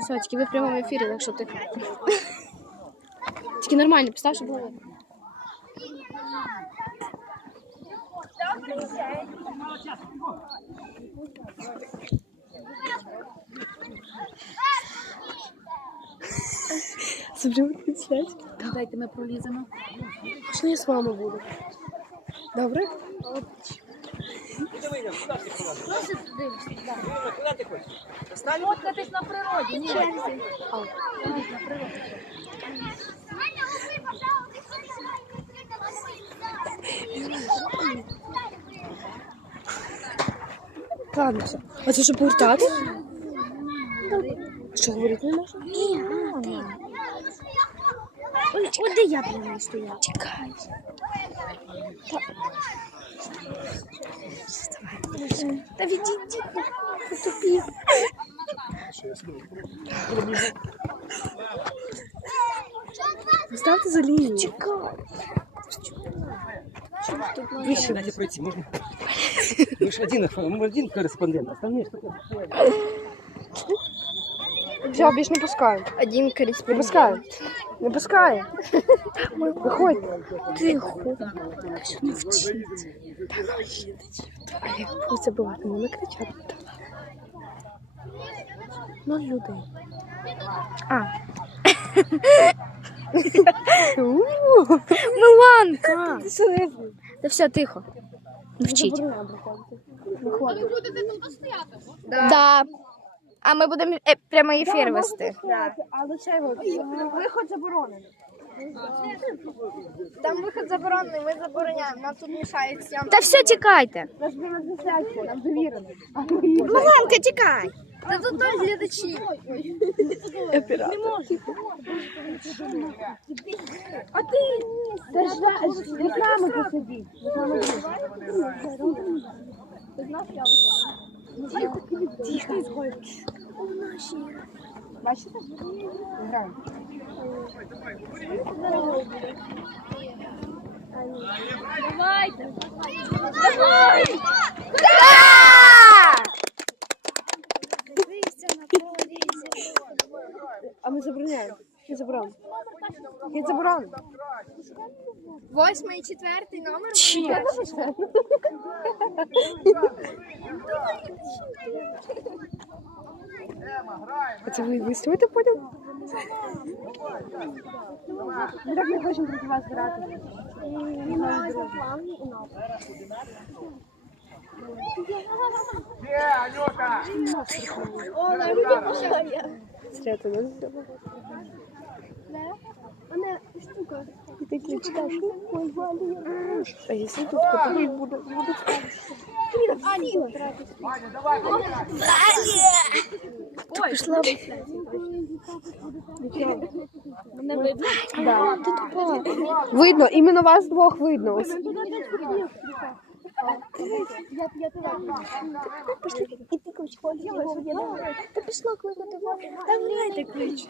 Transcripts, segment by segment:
Все, тільки ви в прямому ефірі, так що ти. Тільки нормально, постав, щоб було. Це вже. Дайте ми проліземо. Можна я з вами буду? Добре? Фоткатись на природі. Ні. Ладно, все. А це що повертати? Що говорити не можна? Ні, от де я повинна стояти. Чекай. Та відійдіть, тупі. Ставте за лінію. Чекай. Выше дайте пройти, можно? Вы же один, мы один корреспондент, остальные что-то... Все, більш не пускаю. Один Не кореспондент. пускаю. Не пускаю. Виходь. Тихо. Не вчіть. А як це бувати? Не накричати. Ноль людей. А. Миланка. Та все, тихо. Вчіть. Да. А ми будемо е, прямий ефір вести. Але це виход заборонений. Там виход заборонений, ми забороняємо. Нам тут мішається. Та все, тікайте. Нас не трансляція, нам довірено. Миланка, тікай. Та тут ноль глядачі. А ти? Ти ж з нами посидіть. З нами Бачите? Граємо. А ми забороняємо. Хід заборонено. Хід заборонено. Восьмий, четвертий номер. А вы виставите потім? Ми так не хочем против вас грати. Свято, Да? треба. І Ой, кричиш. А якщо тут коти буде, буде Пішла. Мене видно? Да. Видно, іменно вас двох видно. Ось. І ти ключ Та пішла кликати воду. Давайте ключ.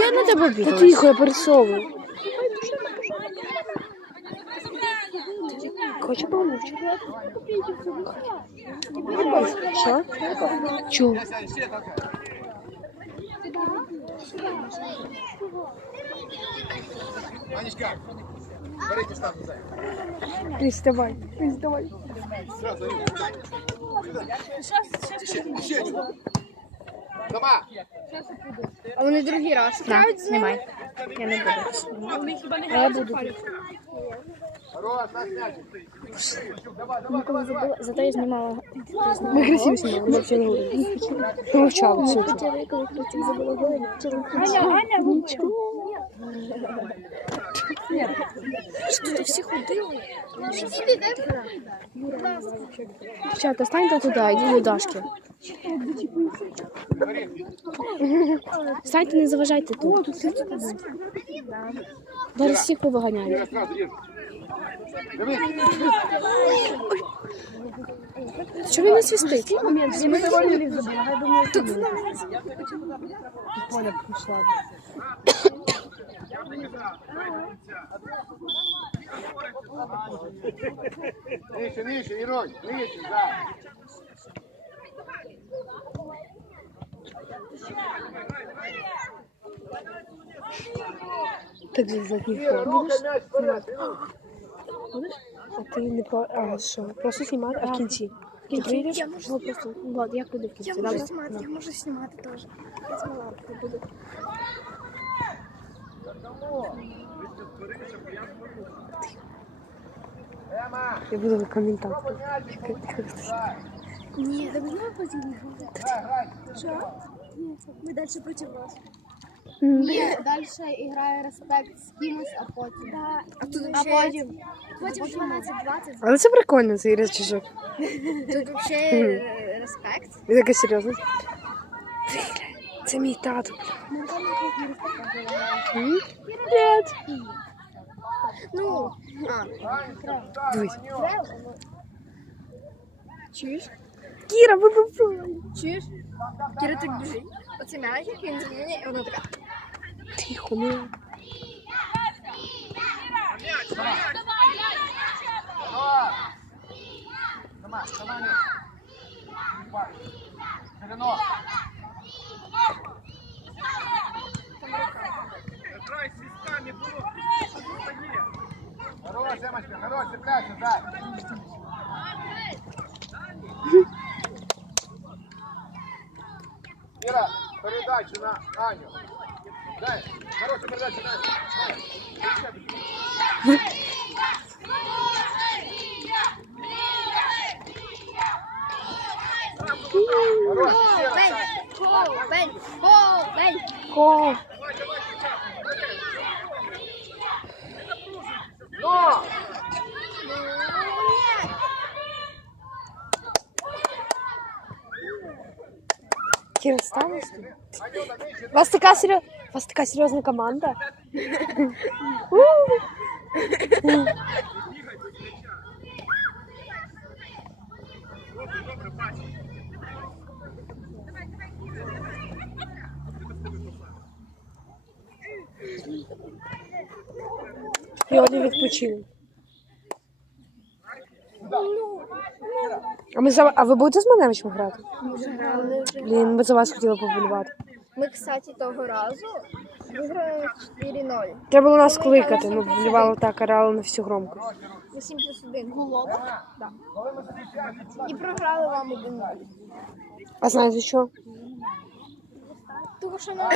Я на тебе бігаю. Тихо, я пересовую. Хочу помочь. Що? Чу. Анечка. Приставай, приставай. А вони другий раз. На, знімай. Я не буду. А я буду. Хорош, на мячик. Давай, давай, давай, давай. Зато я знімала. Ми красиво знімали, ми не говорили. Ми мовчали все. коли забула голову, Що ти всі ходили? Дівчата, станьте туди, йди до Дашки. Станьте, не заважайте тут. Зараз всіх повиганяють. Що він не свистить? Поля пішла. Нижче, нижче, Іронь, нижче, да. Так за задній фон. Будеш? А ти не про. А що? Просто знімати, а в кінці. Ти прийдеш? Ну просто. Влад, як буде в кінці? Я можу знімати, я можу знімати теж. Я не буду. Я буду так ми потім не грай. Що? Ні, ми вас. Ні, далі грає респект з кимось, а потім. Да. А тут А потім. Потім 12-20. Але це прикольно, цей речажок. Тут взагалі респект. І таке серйозно. Це мій тато. Привіт. Ну, Дивись. чуєш? Кіра, ви попробуй. Чуєш? Кіра так біжить. Оце м'ячик, він змінює, і вона така. Тихо, ну. Давай. Давай, давай, Нюх. Хорош, Емочка, хорош, цепляйся, дай. Ира, передачу на Аню. Дай, хорошая передача на Аню. Хорош, еще раз, Бень! Ань. Гол! Бень! Гол! Бень! Ко. Но! Кіра, станеш? Анюта, нижче, У вас така серйозна, у вас така серйозна команда. І вони відпочили. А, ми за... а ви будете з Маневичем грати? Блін, ми за вас хотіли поболівати. Ми, кстати, того разу виграли 4-0. Треба було нас кликати, ми поболівали так, орали на всю громку. На 7 плюс 1. Голоба? Да. І програли вам 1-0. А знаєте що? Тому що нам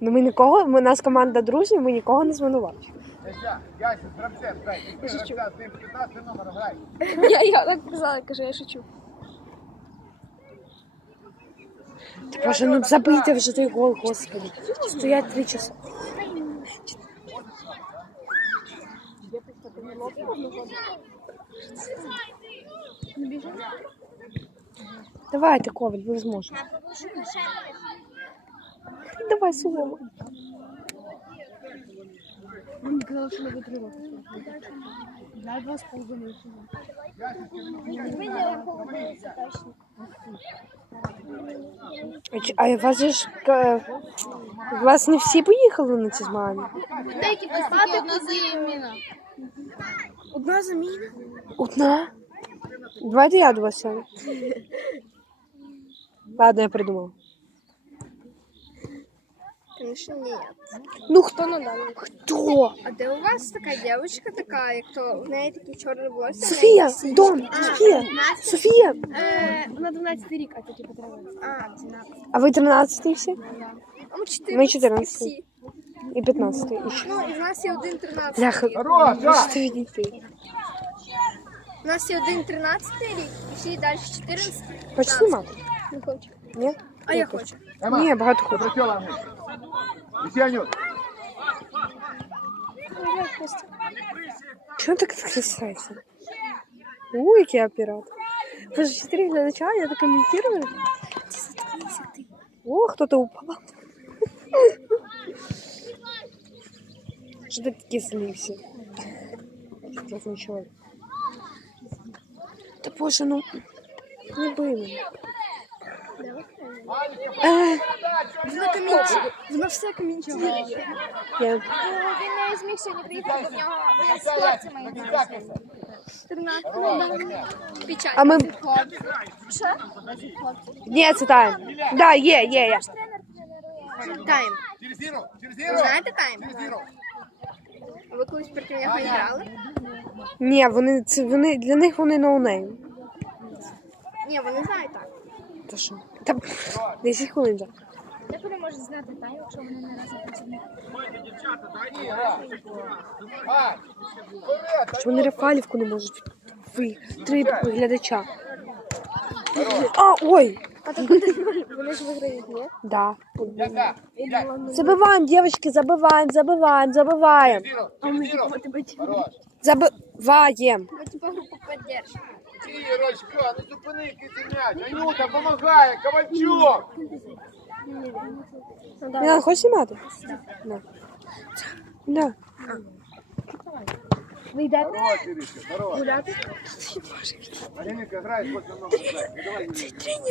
Ну ми нікого, ми у нас команда друзів, ми нікого не звинувачуємо. Яся, Яся, гравцем, дай. Ти гравця, ти 15 номер грай. Я, я так казала, кажу, я шучу. Та Боже, ну забийте вже той гол, господи. Стоять три часи. Давайте, Коваль, ви зможете. Давай, Солома. Мені казали, що не витримав. Я два з половиною. А чи- А у вас же ж е, у вас не всі поїхали на ці змагання? Деякі тільки одна заміна. Одна заміна. Одна? Давайте я до вас сяду. Ладно, я придумав. Конечно, ні. Ну хто надав? Хто? А де у вас така дівчинка така, як то в неї такі чорні волосся? Софія, дом, Софія, Софія. Е, Вона 12 рік, а тільки потравилася. а, 12. А ви 13 всі? А ми 14. Ми 14. всі. І 15 і. Ну, і в нас є один 13 Бляха, ж ти дітей. У нас є один 13 рік, і всі далі 14. Хочеш знімати? Не хочу. Ні? А я хочу. Ні, багато хочу. Лисянет! Чего так воскресается? Ой, я пират. Вы же смотрели на начало, я это комментирую. О, кто-то упал. Что ты такие слився? Сейчас ничего. Да боже, ну... Не было. Вона коментує. Вона все коментує. Я... Він не зміг сьогодні приїхати, бо в нього Яся, Яся, на кінця киса. Печаль. А ми... Що? Ні, це тайм. Да, є, є, є. Тайм. Ви знаєте тайм? Зіро. Ви колись проти нього грали? Ні, вони, це, вони, для них вони ноунейм. Ні, вони знають так. Та що? Та 10 хвилин вже. Як вони можуть знати тайм, якщо вони не разом працюють? Що вони рефалівку не можуть. Ви, три глядача. А, ой! Вони ж виграють, ні? Да. Яка? П'ять. Забиваем, девочки, забиваем, забиваем, забиваем. Зіро, через Забиваем. Ми типа групу підтримки. Ірочка, не зупини м'яч. Анюта, помагає, Ковальчук. Мілан, хочеш знімати? Да. Да. Ви йдете гуляти? Алінка грає, хоче много грати. Ну,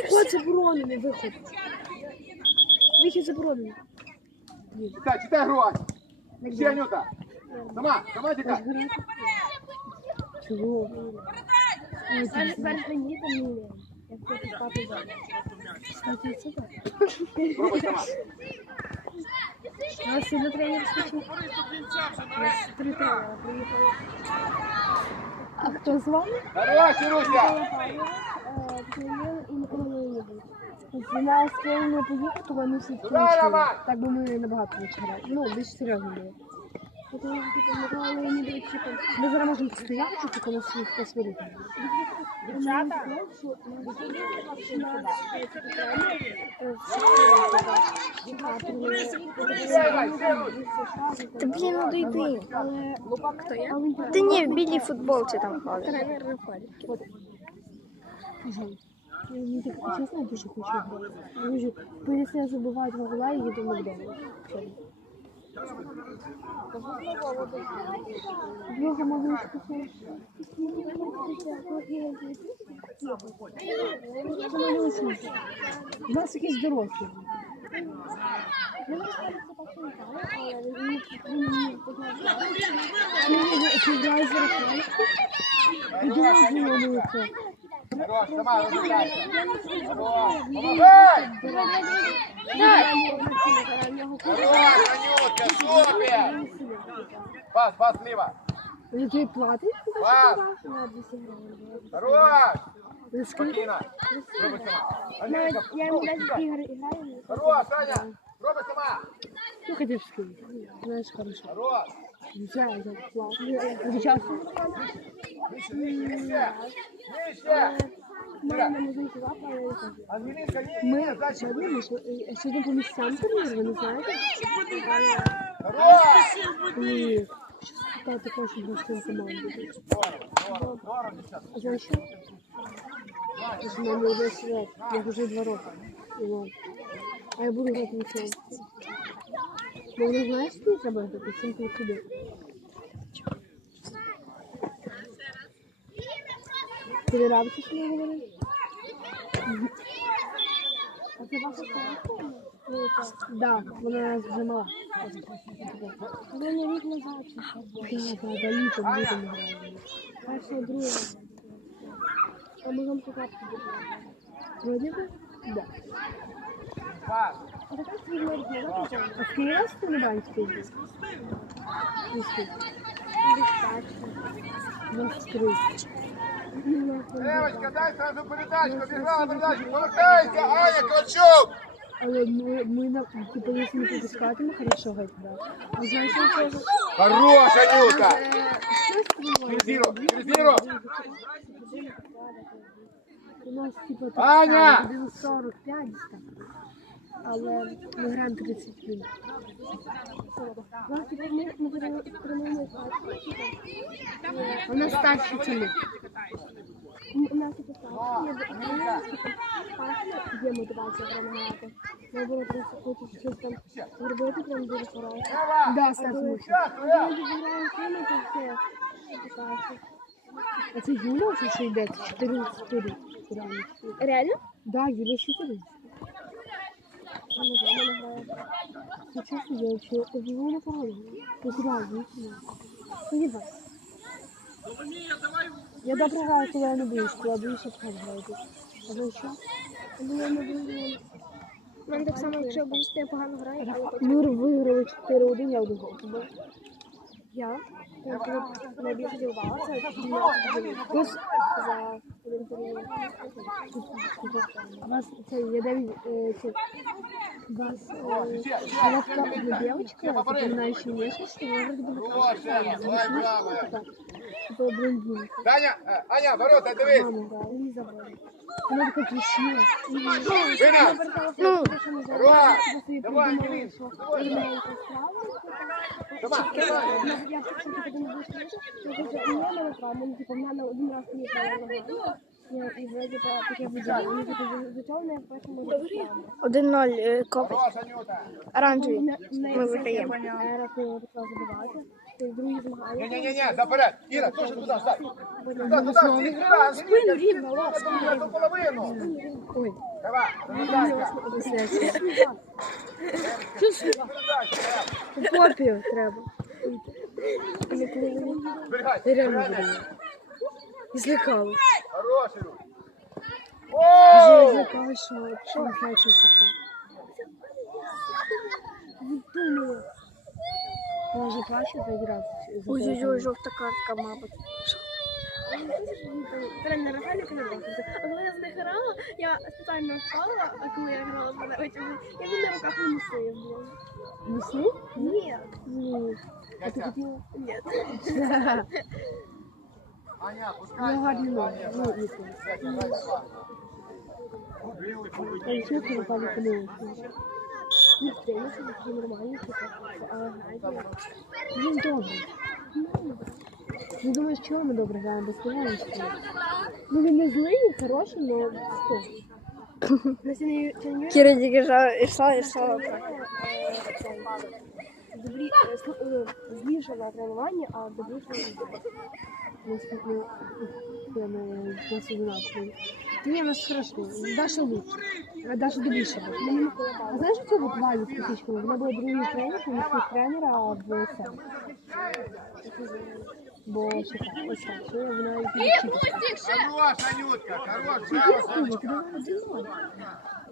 Давай, заборонений виход. Вихід заборонений. Читай, читай гру, Ще, Анюта. Сама, сама тікай. Чого? Перш мені там не як хочу спати зараз. Пробуй сама. У нас сильно тренер скучний. Три тренера приїхали. А хто з вами? Хорош, Іруся. Тренер і ніколи не. Вона з ким не поїхав, то вони всі Давай, Так би ми набагато грали. Ну, більш серйозно було. Ми зараз можемо постояти, тільки на своїх посвідок. Дівчата? Та блін, ну дойди. Хто я? Та ні, в білій футболці там ходить. Тренер не ходить. Я так чесно дуже хочу. Дуже, бо якщо забувають гола, я їду в Макдональдс. У нас якісь дорослі. Ти граєш Хорош, сама розвитайся. Хорош. Хорош. Пас, пас. Він тобі платить? Пас. Хорош. Я йому. Хорош, Аня. Пробуй сама. Ну, хотів скинути. Знаєш, хорошо. Хорош. Сейчас. Ми ні, сьогодні, е, по місцям турнір, не знаєте? Ні. До всім команду. Здорово, здорово, дівчата. А знаєш що? Тож в мене вже свят. Я вже два роки. А я буду грати на цьому. Бо знаєш, що треба грати? Сім плюс Тобі нравиться, що я говорю? А це ваша старша? Да, вона вже мала. Не рік назад. Да, да, да, літом, літом. Перша, друга. А ми вам показати будемо. Вроде бы? Да. А така свій рік назад. А в Киеве что ли Луганский здесь? Девочка, дай сразу передачку, бежала передачку, повертайся, Аня Ковальчук. Але ми, ми на, типу, якщо не пропускати, ми хорошо грати, да. А знаєш, що це? Хорош, Анюта. Через зіро, через зіро. У нас, типу, Аня! само, один 45 десь так. Але ми граємо 30 хвилин. У нас старша, ми. У нас тепер є мотивація гранати. Ми будемо просто хочуть щось там зробити, прям дуже старатися. Да, Коли Лева. ми граємо сильно, то все. А це Юля, це що йде? 14 років. Реально. Да, Юля 14. Не я вообще убиваю на пароль. Играю, не знаю. Сподіваюсь. Я добре граю, коли я не боюсь, коли я. А ви що? Я не буду. У так само, якщо боюсь, то я погано граю, але потім Ми виграли 4-1, я один гол. я. Я коли найбільше дівала, це 12 Хтось за один період. У вас це є дев'ять, е, це, у вас е, була така одна дівчинка, давай. Таня, е, Аня, ворота, дивись. Вона така красива. Вина. Ну, Давай, Я давай, дивись. що Давай, я ти вже не мене правильно, типу, в мене один раз не правильно. І вже, типу, таке буде. Мені типу, за цього першому можу. 1-0 коп оранжевий. Ми виграємо. Забивати, й другі змагання. Ні-ні-ні, заперед. Іра, теж туди, стань. Туди, туди, стій, туди, Анжеліка, рівно, ось, туди, ту половину. Ой, Давай, давай, копію треба. Зберігай, реально зберігай. буде. Хороший рух. Вже Оу! злякали, що що не знаю, що це. Я вже плачу заіграв. Ой-ой-ой, жовта картка, мабуть. Тренер Рафаліка не. А коли я з них грала, я спеціально впала, а коли я грала з мене витягнули, я він на руках не носив. блін. Несли? Ні. Ні. А ти хотіла? Ні. Аня, пускай. Я гарні ноги. Ну, несли. Я чесно, напевно, помилилася. Ні, тренер, такі нормальні, типу, але грайте. Він добрий. Не думаю, чого ми добре граємо, без поганості. Ну він не злий, він хороший, але що? На сьогодні тренер Кіра тільки йшла, йшла, йшла. добрі, е, слу- е, зліше на тренуванні, а добріше на я не нас одинакові. Ні, у нас хорошо. Даша лучше. А Даша добріше. А знаєш, що в Валі з Косичкою? Вона була другий тренер, помічник тренера в СМ. Бо що так, ось так, що вона і. Хорош, Анютка, хорош.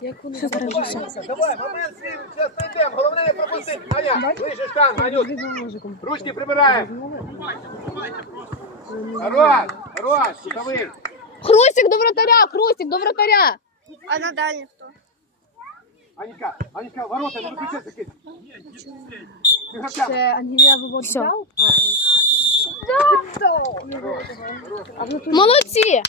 Як вона Що зараз? Давай, момент свій, зараз знайдемо. Головне не пропустити. Аня, ближче штангу, Анют. Ручки прибираємо. Хорош, хорош, кутовий. Хрустик до вратаря, хрустик до вратаря. А на дальній хто? Анечка, Анечка, ворота, не виключай закид. Це Ангелія виводить? Молодці!